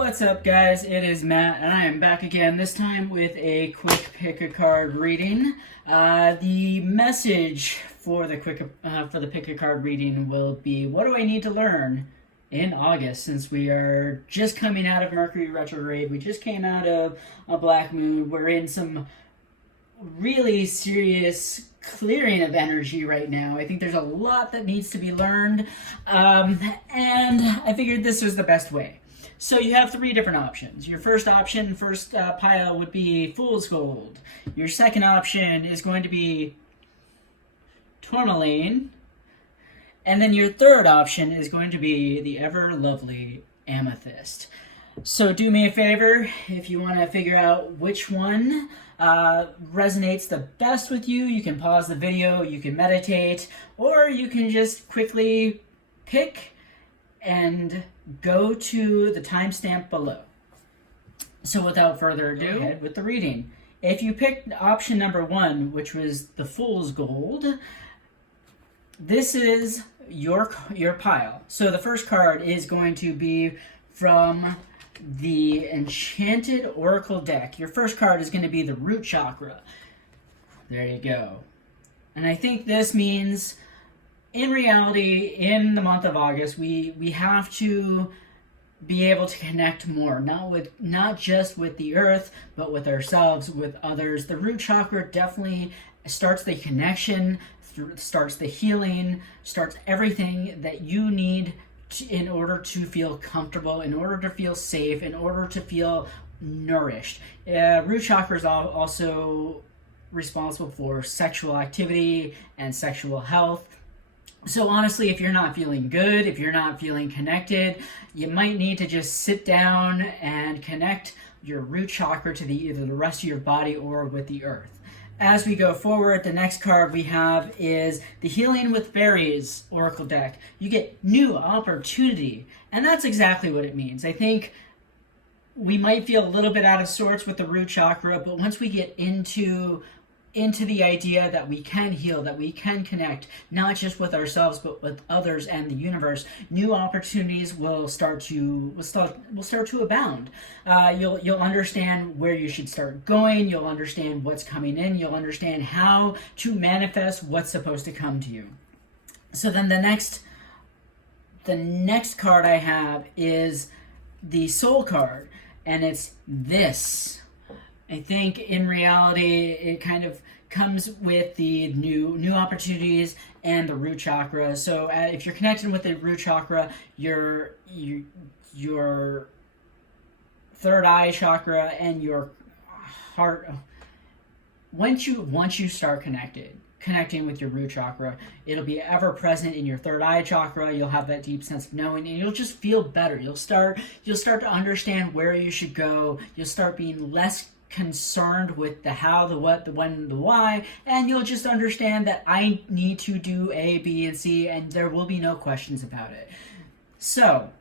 What's up, guys? It is Matt, and I am back again, this time with a quick pick-a-card reading. The message for the pick-a-card reading will be, what do I need to learn in August, since we are just coming out of Mercury retrograde. We just came out of a black moon. We're in some really serious clearing of energy right now. I think there's a lot that needs to be learned, and I figured this was the best way. So you have three different options. Your first pile would be Fool's Gold. Your second option is going to be Tourmaline. And then your third option is going to be the ever lovely Amethyst. So do me a favor, if you want to figure out which one resonates the best with you, you can pause the video, you can meditate, or you can just quickly pick and go to the timestamp below. So without further ado, ahead with the reading. If you picked option number 1, which was the Fool's Gold, this is your pile. So the first card is going to be from the Enchanted Oracle deck. Your first card is going to be the Root Chakra. There you go. And I think this means, in reality, in the month of August, we have to be able to connect more, not just with the earth, but with ourselves, with others. The root chakra definitely starts the connection, starts the healing, starts everything that you need in order to feel comfortable, in order to feel safe, in order to feel nourished. Root chakra is also responsible for sexual activity and sexual health. So honestly, if you're not feeling good, if you're not feeling connected, you might need to just sit down and connect your root chakra to either the rest of your body or with the earth. As we go forward, the next card we have is the Healing with Berries Oracle deck. You get new opportunity, and that's exactly what it means. I think we might feel a little bit out of sorts with the root chakra, but once we get into the idea that we can heal, that we can connect, not just with ourselves, but with others and the universe, new opportunities will start to abound. You'll understand where you should start going. You'll understand what's coming in. You'll understand how to manifest what's supposed to come to you. So then the next card I have is the Soul card, and it's this. I think in reality, it kind of comes with the new opportunities and the root chakra. So if you're connected with the root chakra, your third eye chakra and your heart, once you start connecting with your root chakra, it'll be ever present in your third eye chakra. You'll have that deep sense of knowing, and you'll just feel better. You'll start to understand where you should go. You'll start being less concerned with the how, the what, the when, the why, and you'll just understand that I need to do A, B, and C, and there will be no questions about it. So,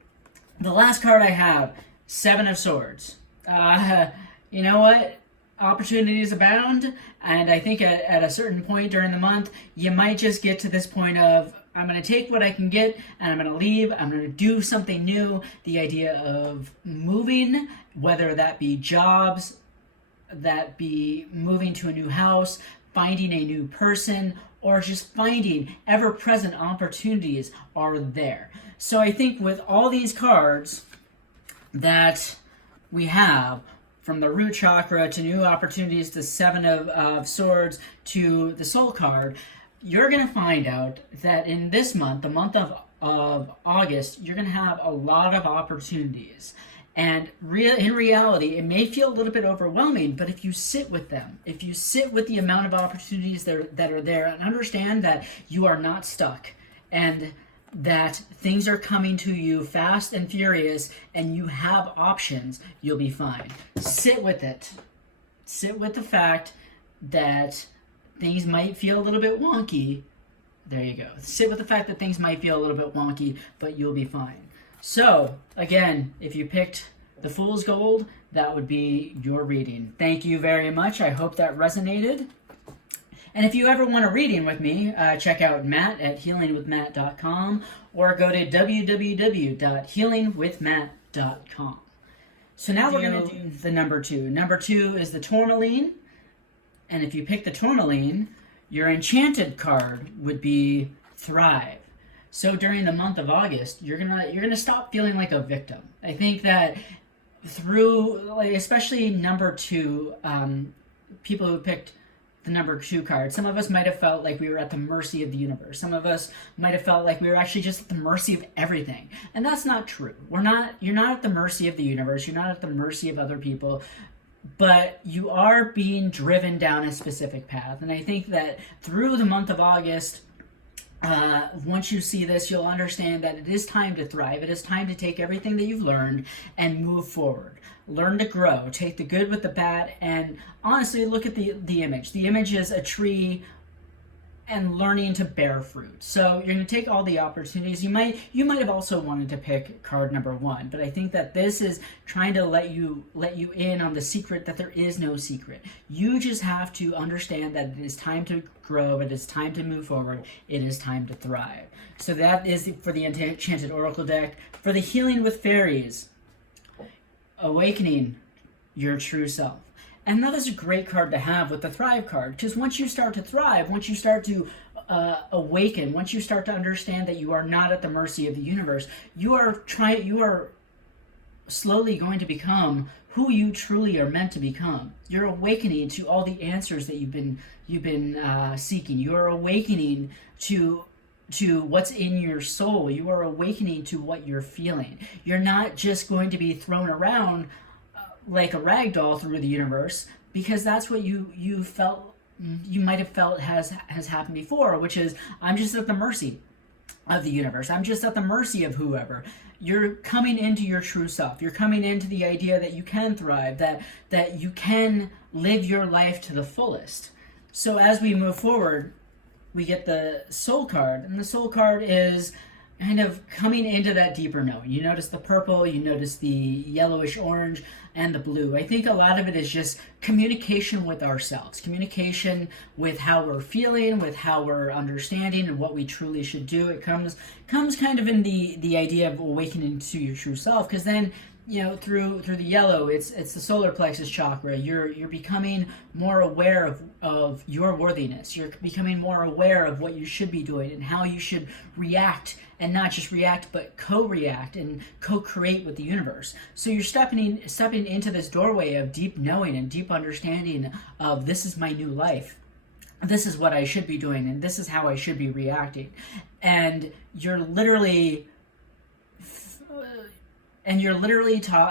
the last card I have, Seven of Swords. You know what? Opportunities abound, and I think at a certain point during the month, you might just get to this point of, I'm going to take what I can get, and I'm going to leave. I'm going to do something new. The idea of moving, whether that be jobs, that be moving to a new house, finding a new person, or just finding ever-present opportunities are there. So I think with all these cards that we have, from the root chakra to new opportunities to Seven of Swords to the Soul card, you're going to find out that in this month, the month of August, you're going to have a lot of opportunities. And in reality, it may feel a little bit overwhelming, but if you sit with them, if you sit with the amount of opportunities that are there and understand that you are not stuck and that things are coming to you fast and furious and you have options, you'll be fine. Sit with it. Sit with the fact that things might feel a little bit wonky. There you go. Sit with the fact that things might feel a little bit wonky, but you'll be fine. So, again, if you picked the Fool's Gold, that would be your reading. Thank you very much. I hope that resonated. And if you ever want a reading with me, check out Matt at healingwithmatt.com or go to www.healingwithmatt.com. So now we're going to do the number 2. Number 2 is the tourmaline. And if you pick the tourmaline, your enchanted card would be thrive. So during the month of August, you're gonna stop feeling like a victim. I think that through, like, especially number 2, people who picked the number 2 card, some of us might have felt like we were at the mercy of the universe. Some of us might have felt like we were actually just at the mercy of everything. And that's not true. You're not at the mercy of the universe. You're not at the mercy of other people. But you are being driven down a specific path. And I think that through the month of August, once you see this, you'll understand that it is time to thrive. It is time to take everything that you've learned and move forward. Learn to grow. Take the good with the bad. And honestly, look at the image. The image is a tree and learning to bear fruit. So you're going to take all the opportunities. You might have also wanted to pick card number 1, but I think that this is trying to let you in on the secret that there is no secret. You just have to understand that it is time to grow. It is time to move forward. It is time to thrive. So that is for the Enchanted Oracle deck. For the Healing with Fairies, awakening your true self. And that is a great card to have with the Thrive card, because once you start to thrive, once you start to awaken, once you start to understand that you are not at the mercy of the universe, you are slowly going to become who you truly are meant to become. You're awakening to all the answers that you've been seeking. You are awakening to what's in your soul. You are awakening to what you're feeling. You're not just going to be thrown around like a rag doll through the universe, because that's what you felt, you might have felt has happened before, which is, I'm just at the mercy of the universe. I'm just at the mercy of whoever. You're coming into your true self. You're coming into the idea that you can thrive, that you can live your life to the fullest. So as we move forward, we get the Soul card, and the Soul card is kind of coming into that deeper note. You notice the purple, you notice the yellowish orange, and the blue. I think a lot of it is just communication with ourselves, communication with how we're feeling, with how we're understanding, and what we truly should do. It comes kind of in the idea of awakening to your true self, because then, you know, through the yellow, it's the solar plexus chakra. You're becoming more aware of your worthiness. You're becoming more aware of what you should be doing and how you should react, and not just react, but co-react and co-create with the universe. So you're stepping into this doorway of deep knowing and deep understanding of, this is my new life. This is what I should be doing, and this is how I should be reacting. And you're literally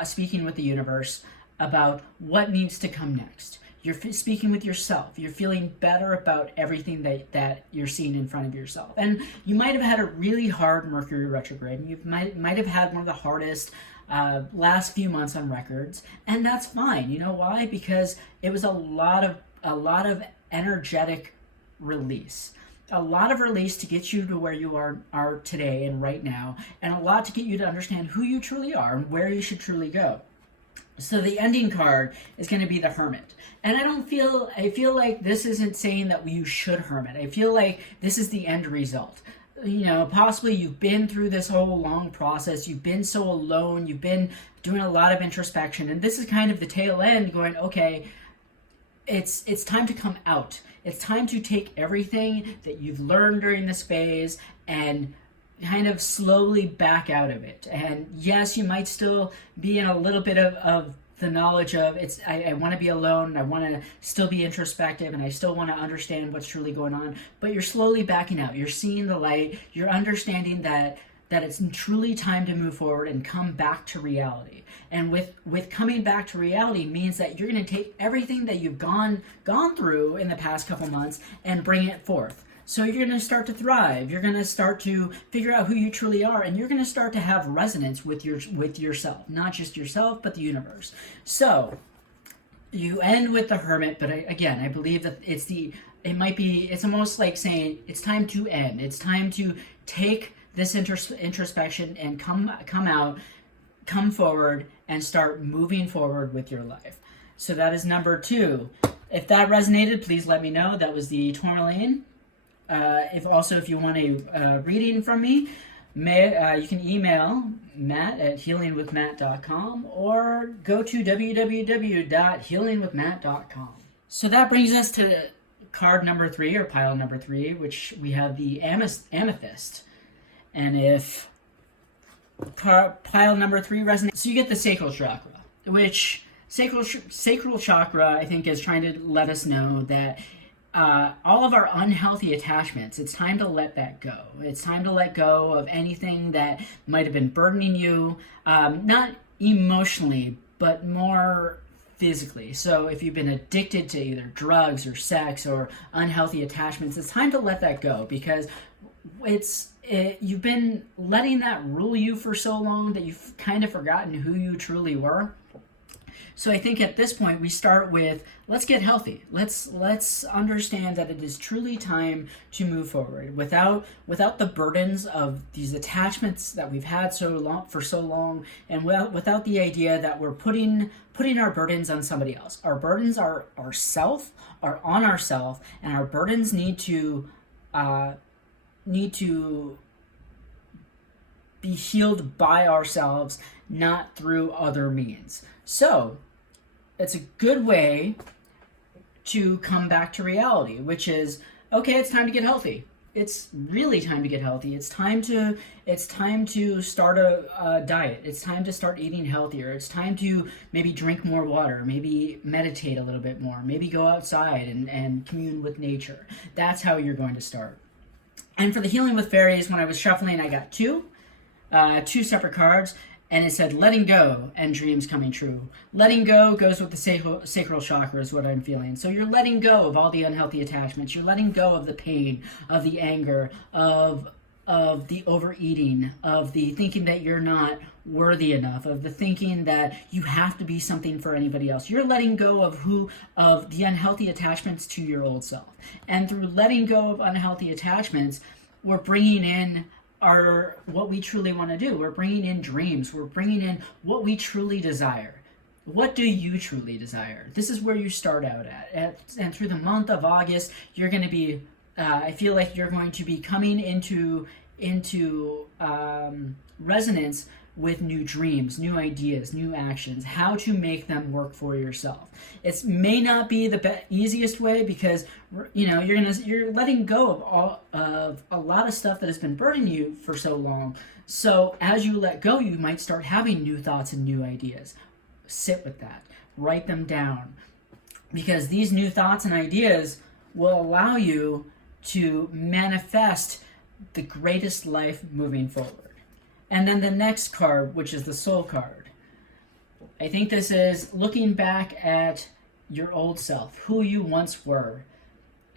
speaking with the universe about what needs to come next. You're speaking with yourself. You're feeling better about everything that you're seeing in front of yourself. And you might have had a really hard Mercury retrograde. You might have had one of the hardest last few months on records, and that's fine. You know why? Because it was a lot of energetic release. A lot of release to get you to where you are today and right now, and a lot to get you to understand who you truly are and where you should truly go. So the ending card is going to be the Hermit. And I feel like this isn't saying that you should hermit. I feel like this is the end result. You know, possibly you've been through this whole long process. You've been so alone. You've been doing a lot of introspection. And this is kind of the tail end going, okay, it's time to come out. It's time to take everything that you've learned during this phase and kind of slowly back out of it. And yes, you might still be in a little bit of the knowledge of, I want to be alone, I want to still be introspective, and I still want to understand what's truly going on, but you're slowly backing out. You're seeing the light. You're understanding that it's truly time to move forward and come back to reality. And with coming back to reality means that you're going to take everything that you've gone through in the past couple months and bring it forth. So you're going to start to thrive. You're going to start to figure out who you truly are, and you're going to start to have resonance with yourself, not just yourself, but the universe. So you end with the Hermit, but I believe that it's almost like saying it's time to end. It's time to take this introspection and come out, come forward, and start moving forward with your life. So that is number 2. If that resonated, please let me know. That was the tourmaline. If you want a reading from me, you can email Matt at healingwithmatt.com or go to www.healingwithmatt.com. So that brings us to card number 3, or pile number 3, which we have the amethyst. And if pile number 3 resonates, so you get the sacral chakra, which sacral chakra, I think, is trying to let us know that all of our unhealthy attachments, it's time to let that go. It's time to let go of anything that might have been burdening you, not emotionally, but more physically. So if you've been addicted to either drugs or sex or unhealthy attachments, it's time to let that go, because you've been letting that rule you for so long that you've kind of forgotten who you truly were. So I think at this point we start with, let's get healthy. Let's understand that it is truly time to move forward without the burdens of these attachments that we've had for so long, and without the idea that we're putting our burdens on somebody else. Our burdens are on ourself, and our burdens need to be healed by ourselves, not through other means. So it's a good way to come back to reality, which is, okay, it's time to get healthy. It's really time to get healthy. It's time to start a diet. It's time to start eating healthier. It's time to maybe drink more water, maybe meditate a little bit more, maybe go outside and commune with nature. That's how you're going to start. And for the healing with fairies, when I was shuffling, I got two separate cards. And it said, letting go and dreams coming true. Letting go goes with the sacral chakra is what I'm feeling. So you're letting go of all the unhealthy attachments. You're letting go of the pain, of the anger, of the overeating, of the thinking that you're not worthy enough, of the thinking that you have to be something for anybody else. You're letting go of the unhealthy attachments to your old self. And through letting go of unhealthy attachments, we're bringing in what we truly want to do. We're bringing in dreams. We're bringing in what we truly desire. What do you truly desire? This is where you start out at. And through the month of August, you're going to be, I feel like you're going to be coming into resonance with new dreams, new ideas, new actions, how to make them work for yourself. It may not be the easiest way, because you're letting go of a lot of stuff that has been burdening you for so long. So as you let go, you might start having new thoughts and new ideas. Sit with that, write them down, because these new thoughts and ideas will allow you to manifest the greatest life moving forward. And then the next card, which is the soul card. I think this is looking back at your old self, who you once were,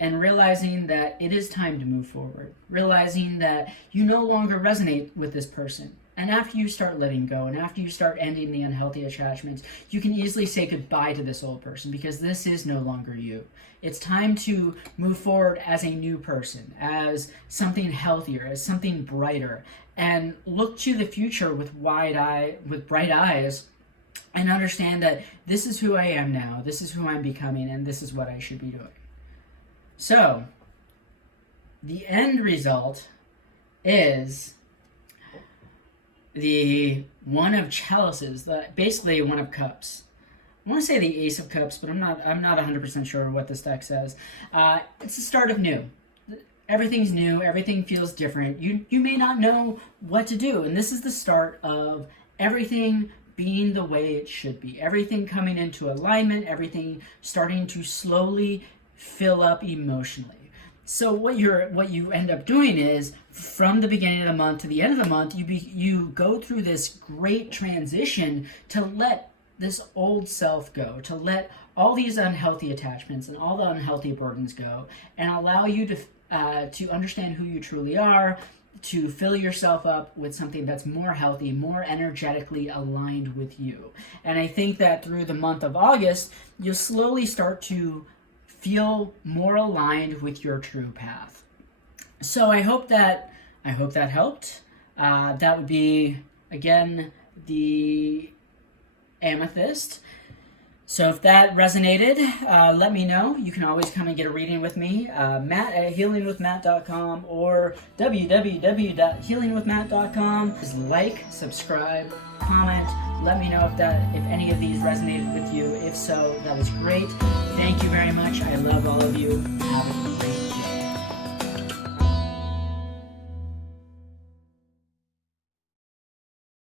and realizing that it is time to move forward. Realizing that you no longer resonate with this person. And after you start letting go, and after you start ending the unhealthy attachments, you can easily say goodbye to this old person, because this is no longer you. It's time to move forward as a new person, as something healthier, as something brighter, and look to the future with bright eyes, and understand that this is who I am now, this is who I'm becoming, and this is what I should be doing. So, the end result is the One of Chalices, basically One of Cups. I want to say the Ace of Cups, but I'm not 100% sure what this deck says. It's the start of new. Everything's new. Everything feels different. You may not know what to do, and this is the start of everything being the way it should be. Everything coming into alignment. Everything starting to slowly fill up emotionally. So what you end up doing is, from the beginning of the month to the end of the month, you go through this great transition to let this old self go, to let all these unhealthy attachments and all the unhealthy burdens go, and allow you to understand who you truly are, to fill yourself up with something that's more healthy, more energetically aligned with you. And I think that through the month of August, you'll slowly start to feel more aligned with your true path. So I hope that helped. That would be, again, the amethyst. So if that resonated, let me know. You can always come and get a reading with me, Matt at healingwithmatt.com or www.healingwithmatt.com. Just like, subscribe, comment. Let me know if any of these resonated with you. If so, that is great. Thank you very much. I love all of you. Have a great day.